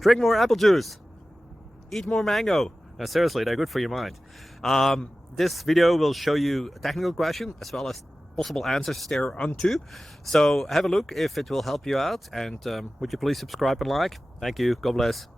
Drink more apple juice. Eat more mango. Seriously, they're good for your mind. This video will show you a technical question as well as possible answers thereunto. So have a look if it will help you out, and would you please subscribe and like? Thank you. God bless.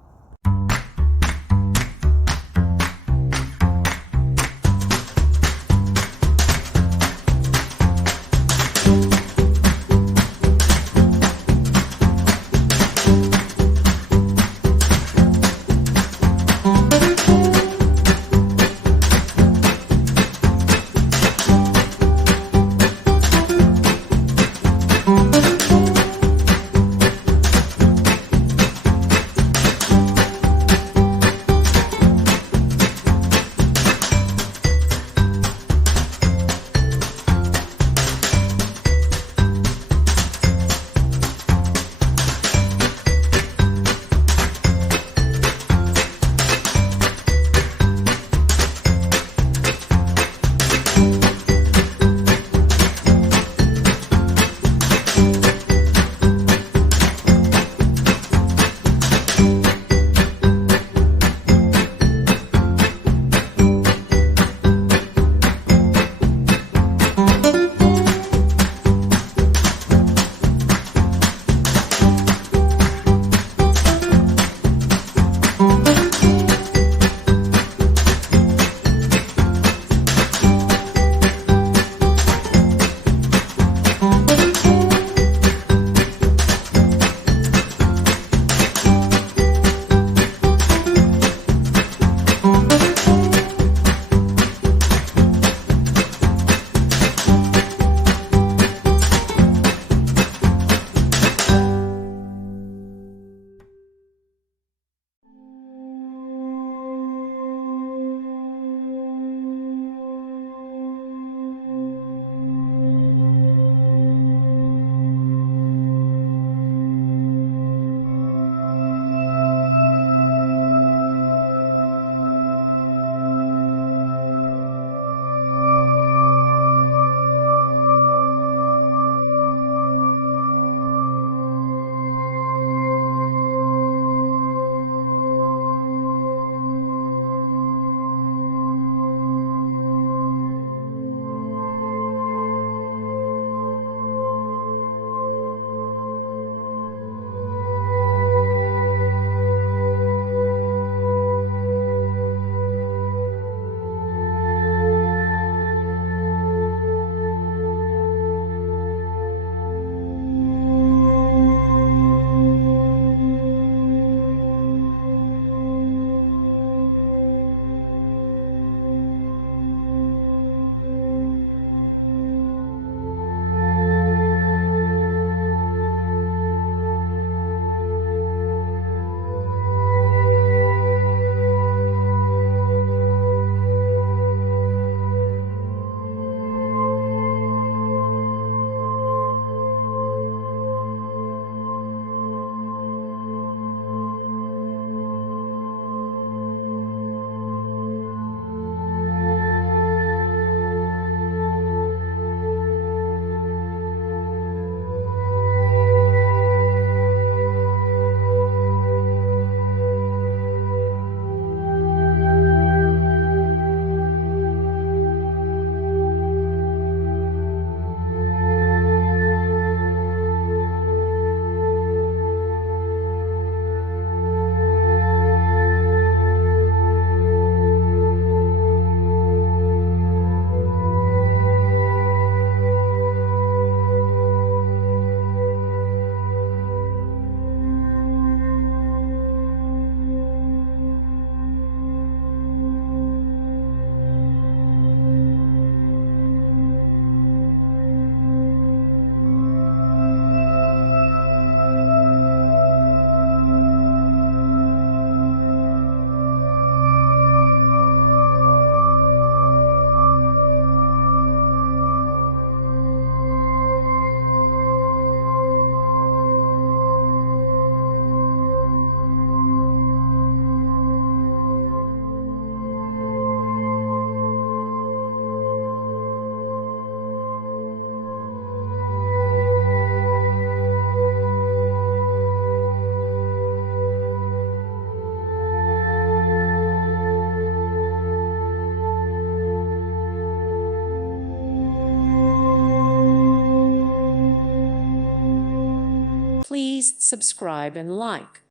please subscribe and like.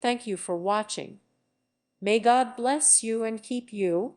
Thank you for watching. May God bless you and keep you.